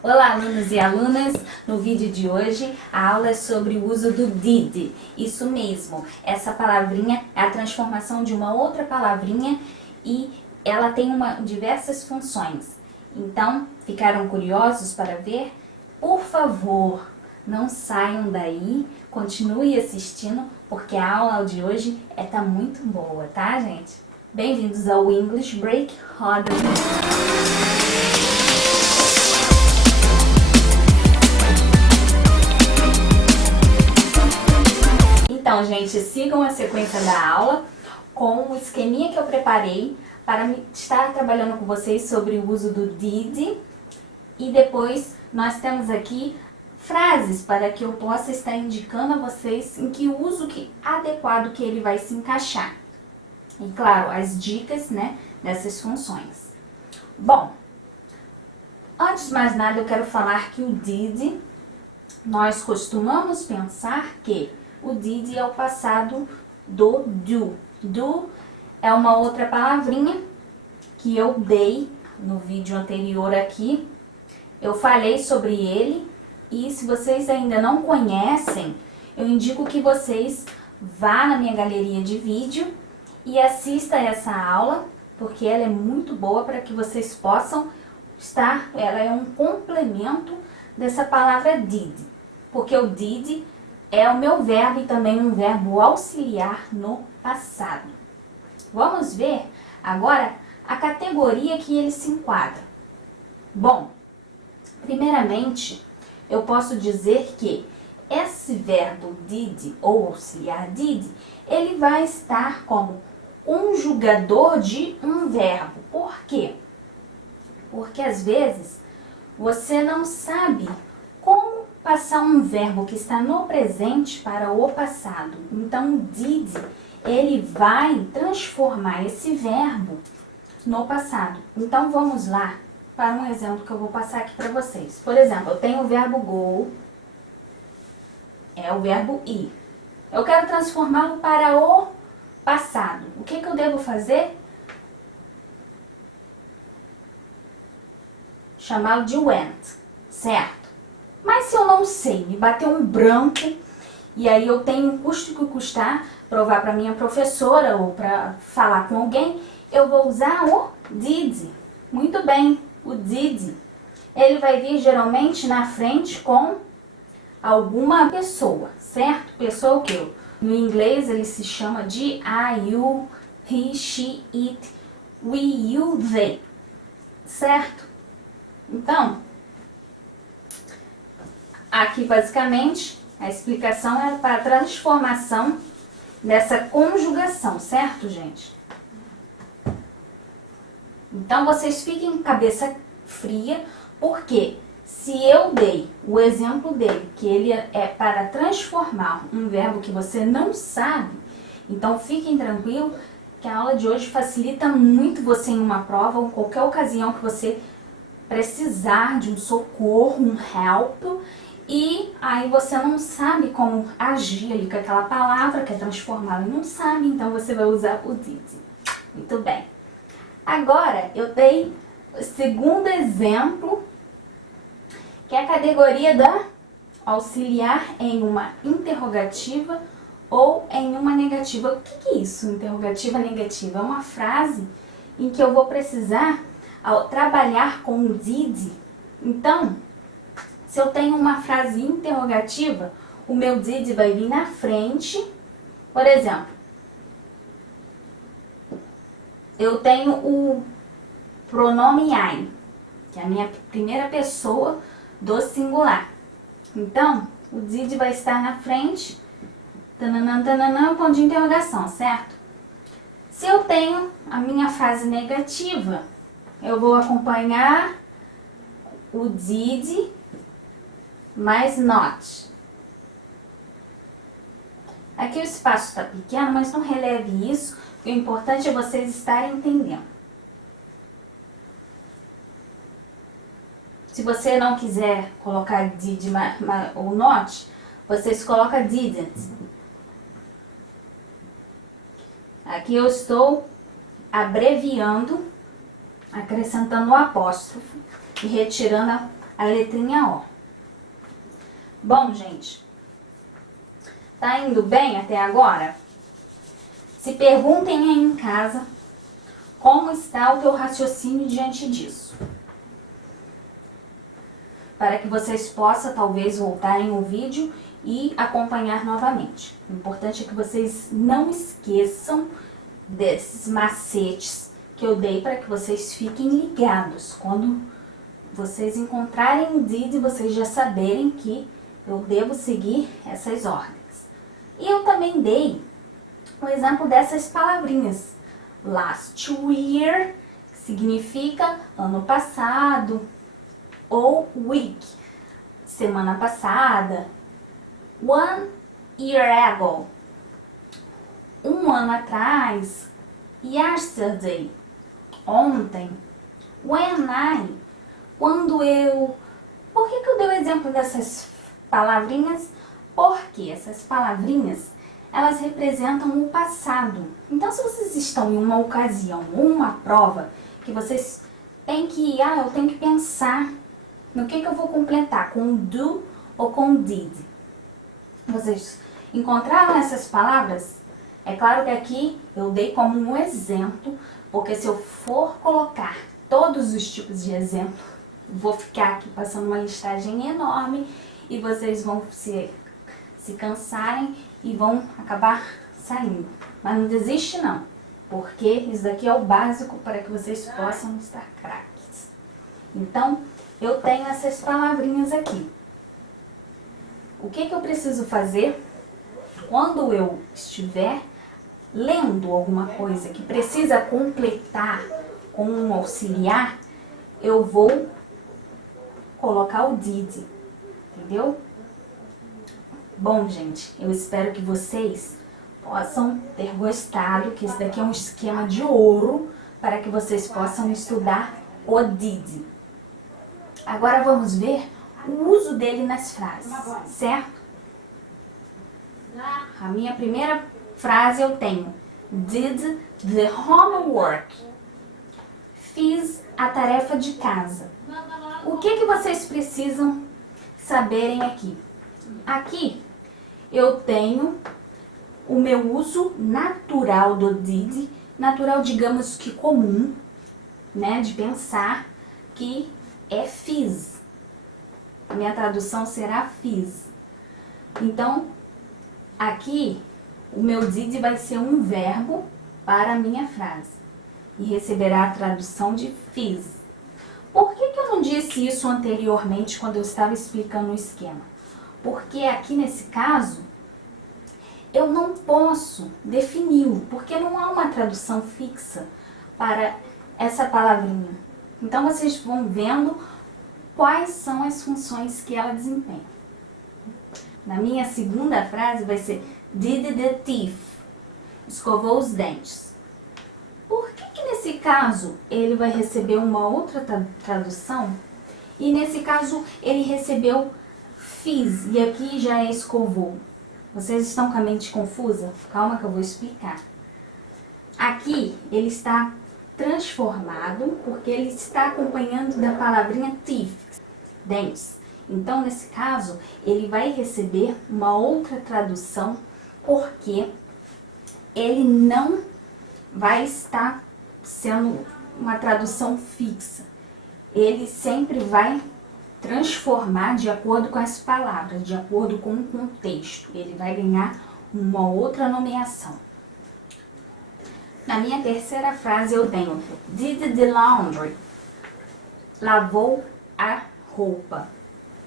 Olá, alunos e alunas! No vídeo de hoje, a aula é sobre o uso do did. Isso mesmo, essa palavrinha é a transformação de uma outra palavrinha e ela tem diversas funções. Então, ficaram curiosos para ver? Por favor, não saiam daí, continue assistindo, porque a aula de hoje tá muito boa, tá, gente? Bem-vindos ao English Break, roda a vinheta. Então, gente, sigam a sequência da aula com o esqueminha que eu preparei para estar trabalhando com vocês sobre o uso do did. E depois nós temos aqui frases para que eu possa estar indicando a vocês em que uso adequado que ele vai se encaixar. E claro, as dicas, né, dessas funções. Bom, antes de mais nada eu quero falar que o did, nós costumamos pensar que o did é o passado do do. Do é uma outra palavrinha que eu dei no vídeo anterior aqui. Eu falei sobre ele e se vocês ainda não conhecem, eu indico que vocês vá na minha galeria de vídeo e assista essa aula, porque ela é muito boa para que vocês possam estar, ela é um complemento dessa palavra did, porque o did é o meu verbo e também um verbo auxiliar no passado. Vamos ver agora a categoria que ele se enquadra. Bom, primeiramente, eu posso dizer que esse verbo did ou auxiliar did, ele vai estar como conjugador de um verbo. Por quê? Porque às vezes você não sabe como passar um verbo que está no presente para o passado. Então, o did, ele vai transformar esse verbo no passado. Então, vamos lá para um exemplo que eu vou passar aqui para vocês. Por exemplo, eu tenho o verbo go, é o verbo ir. Eu quero transformá-lo para o passado. O que eu devo fazer? Chamá-lo de went, certo? Mas se eu não sei, me bateu um branco e aí eu tenho custo que custar provar para minha professora ou para falar com alguém, eu vou usar o did. Muito bem, o did. Ele vai vir geralmente na frente com alguma pessoa, certo? Pessoa o quê? No inglês ele se chama de I, you, he, she, it, we, you, they, certo? Então, aqui basicamente a explicação é para a transformação dessa conjugação, certo, gente? Então vocês fiquem com cabeça fria, porque se eu dei o exemplo dele, que ele é para transformar um verbo que você não sabe, então fiquem tranquilos que a aula de hoje facilita muito você em uma prova ou em qualquer ocasião que você precisar de um socorro, um help, e aí você não sabe como agir ali com aquela palavra, quer transformá-la e não sabe, então você vai usar o did. Muito bem. Agora eu dei o segundo exemplo, que é a categoria da auxiliar em uma interrogativa ou em uma negativa. O que é isso, interrogativa negativa? É uma frase em que eu vou precisar trabalhar com o did. Então, se eu tenho uma frase interrogativa, o meu did vai vir na frente. Por exemplo, eu tenho o pronome I, que é a minha primeira pessoa do singular. Então, o did vai estar na frente, tananã, tananã, ponto de interrogação, certo? Se eu tenho a minha frase negativa, eu vou acompanhar o did mais not. Aqui o espaço está pequeno, mas não releve isso, porque o importante é vocês estarem entendendo. Se você não quiser colocar did ou not, vocês colocam didn't. Aqui eu estou abreviando, acrescentando o apóstrofo e retirando a letrinha O. Bom, gente, tá indo bem até agora? Se perguntem aí em casa como está o teu raciocínio diante disso. Para que vocês possam, talvez, voltarem o vídeo e acompanhar novamente. O importante é que vocês não esqueçam desses macetes que eu dei para que vocês fiquem ligados. Quando vocês encontrarem o did, vocês já saberem que eu devo seguir essas ordens. E eu também dei o exemplo dessas palavrinhas. Last year, que significa ano passado, ou week, semana passada. One year ago, um ano atrás. Yesterday, ontem. When I, quando eu. Por que eu dei o exemplo dessas palavrinhas? Porque essas palavrinhas, elas representam o passado. Então, se vocês estão em uma ocasião ou uma prova que vocês têm que eu tenho que pensar no que eu vou completar, com do ou com did. Vocês encontraram essas palavras? É claro que aqui eu dei como um exemplo, porque se eu for colocar todos os tipos de exemplo, vou ficar aqui passando uma listagem enorme e vocês vão se cansarem e vão acabar saindo. Mas não desiste não, porque isso daqui é o básico para que vocês possam estar craques. Então, eu tenho essas palavrinhas aqui. O que eu preciso fazer quando eu estiver lendo alguma coisa que precisa completar com um auxiliar? Eu vou colocar o did, entendeu? Bom, gente, eu espero que vocês possam ter gostado, que esse daqui é um esquema de ouro para que vocês possam estudar o did. Agora vamos ver o uso dele nas frases, certo? A minha primeira frase eu tenho: did the homework. Fiz a tarefa de casa. O que vocês precisam saberem aqui? Aqui eu tenho o meu uso natural do did, natural, digamos que comum, né, de pensar, que é fiz. A minha tradução será fiz. Então, aqui o meu did vai ser um verbo para a minha frase e receberá a tradução de fiz. Por que eu não disse isso anteriormente quando eu estava explicando o esquema? Porque aqui nesse caso eu não posso defini-lo, porque não há uma tradução fixa para essa palavrinha. Então vocês vão vendo quais são as funções que ela desempenha. Na minha segunda frase vai ser did the teeth. Escovou os dentes. Por que nesse caso ele vai receber uma outra tradução? E nesse caso ele recebeu fiz e aqui já é escovou. Vocês estão com a mente confusa? Calma que eu vou explicar. Aqui ele está transformado porque ele está acompanhando da palavrinha teeth, dentes. Então, nesse caso, ele vai receber uma outra tradução porque ele não vai estar sendo uma tradução fixa. Ele sempre vai transformar de acordo com as palavras, de acordo com o contexto. Ele vai ganhar uma outra nomeação. Na minha terceira frase eu tenho did the laundry. Lavou a roupa.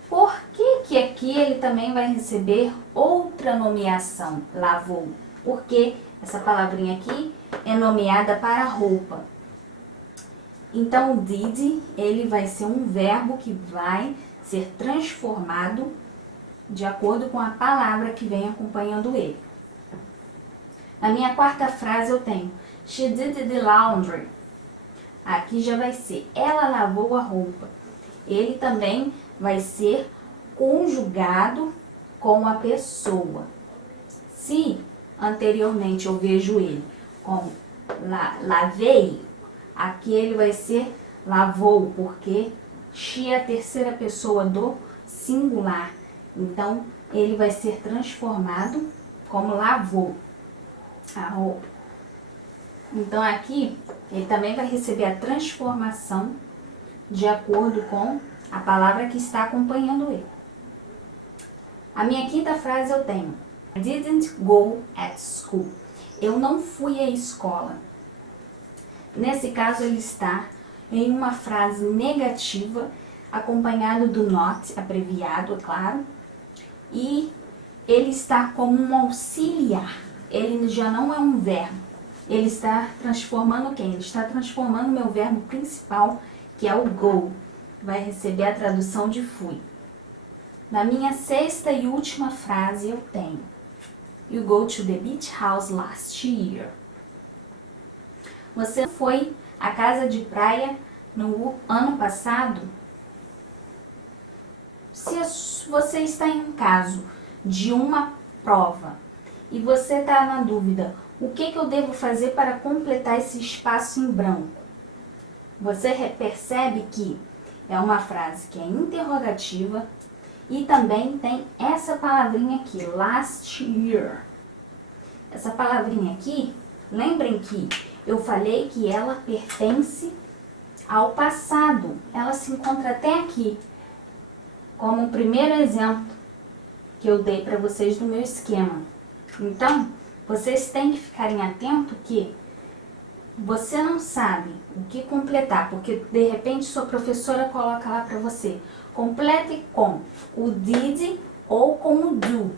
Por que aqui ele também vai receber outra nomeação, lavou? Porque essa palavrinha aqui é nomeada para roupa. Então, o did, ele vai ser um verbo que vai ser transformado de acordo com a palavra que vem acompanhando ele. Na minha quarta frase eu tenho she did the laundry. Aqui já vai ser ela lavou a roupa. Ele também vai ser conjugado com a pessoa. Se anteriormente eu vejo ele com lavei, aqui ele vai ser lavou, porque She é a terceira pessoa do singular. Então, ele vai ser transformado como lavou a roupa. Então, aqui, ele também vai receber a transformação de acordo com a palavra que está acompanhando ele. A minha quinta frase eu tenho: I didn't go at school. Eu não fui à escola. Nesse caso, ele está em uma frase negativa, acompanhado do not, abreviado, é claro, e ele está como um auxiliar. Ele já não é um verbo. Ele está transformando quem? Ele está transformando o meu verbo principal, que é o go. Vai receber a tradução de fui. Na minha sexta e última frase eu tenho: You go to the beach house last year. Você foi à casa de praia no ano passado? Se você está em um caso de uma prova e você está na dúvida, o que eu devo fazer para completar esse espaço em branco? Você percebe que é uma frase que é interrogativa e também tem essa palavrinha aqui, last year. Essa palavrinha aqui, lembrem que eu falei que ela pertence ao passado. Ela se encontra até aqui, como o primeiro exemplo que eu dei para vocês no meu esquema. Então, vocês têm que ficarem atentos que você não sabe o que completar, porque de repente sua professora coloca lá para você: complete com o did ou com o do,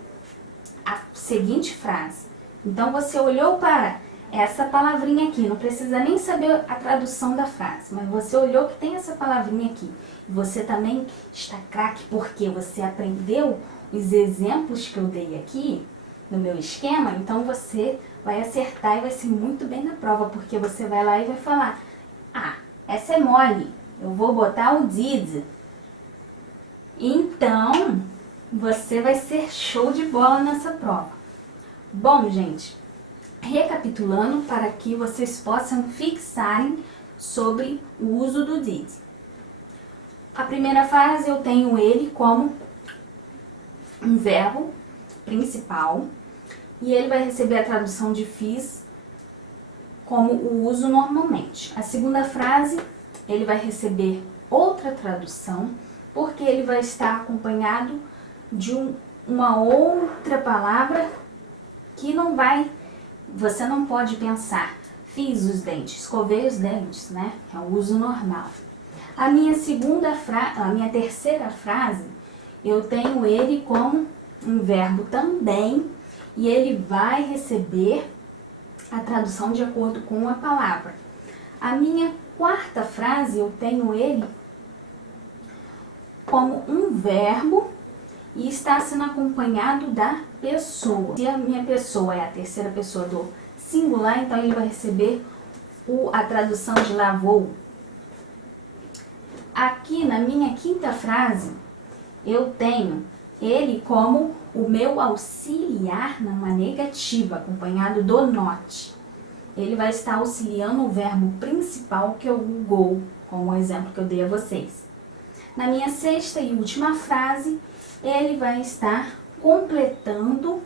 a seguinte frase. Então você olhou para essa palavrinha aqui, não precisa nem saber a tradução da frase, mas você olhou que tem essa palavrinha aqui. Você também está craque porque você aprendeu os exemplos que eu dei aqui no meu esquema, então você vai acertar e vai ser muito bem na prova, porque você vai lá e vai falar: ah, essa é mole, eu vou botar o did. Então, você vai ser show de bola nessa prova. Bom, gente, recapitulando para que vocês possam fixarem sobre o uso do did. A primeira frase eu tenho ele como um verbo principal e ele vai receber a tradução de fiz como o uso normalmente. A segunda frase ele vai receber outra tradução porque ele vai estar acompanhado de uma outra palavra que não vai, você não pode pensar, fiz os dentes, escovei os dentes, né? É o uso normal. A minha terceira frase, eu tenho ele como um verbo também e ele vai receber a tradução de acordo com a palavra. A minha quarta frase, eu tenho ele como um verbo e está sendo acompanhado da pessoa. Se a minha pessoa é a terceira pessoa do singular, então ele vai receber a tradução de lavou. Aqui na minha quinta frase, eu tenho ele como o meu auxiliar numa negativa, acompanhado do not. Ele vai estar auxiliando o verbo principal, que é o go, como o exemplo que eu dei a vocês. Na minha sexta e última frase, ele vai estar completando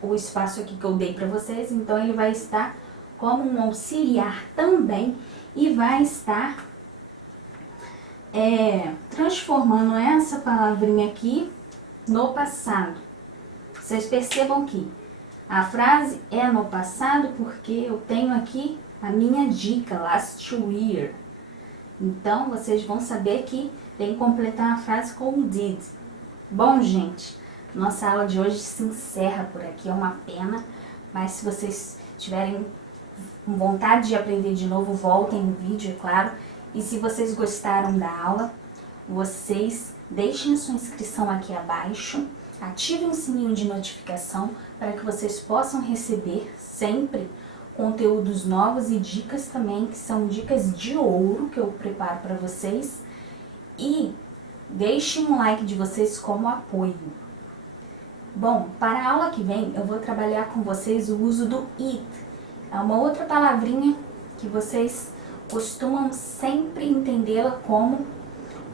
o espaço aqui que eu dei para vocês. Então, ele vai estar como um auxiliar também e vai estar transformando essa palavrinha aqui no passado. Vocês percebam que a frase é no passado porque eu tenho aqui a minha dica, last year. Então, vocês vão saber que tem que completar a frase com o did. Bom, gente, nossa aula de hoje se encerra por aqui, é uma pena, mas se vocês tiverem vontade de aprender de novo, voltem no vídeo, é claro. E se vocês gostaram da aula, vocês deixem sua inscrição aqui abaixo, ativem o sininho de notificação para que vocês possam receber sempre conteúdos novos e dicas também, que são dicas de ouro que eu preparo para vocês. E deixem um like de vocês como apoio. Bom, para a aula que vem eu vou trabalhar com vocês o uso do it. É uma outra palavrinha que vocês costumam sempre entendê-la como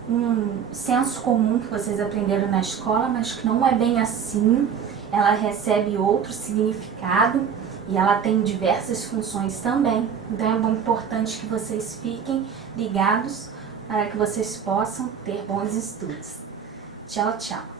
um senso comum que vocês aprenderam na escola, mas que não é bem assim. Ela recebe outro significado e ela tem diversas funções também. Então é muito importante que vocês fiquem ligados para que vocês possam ter bons estudos. Tchau, tchau!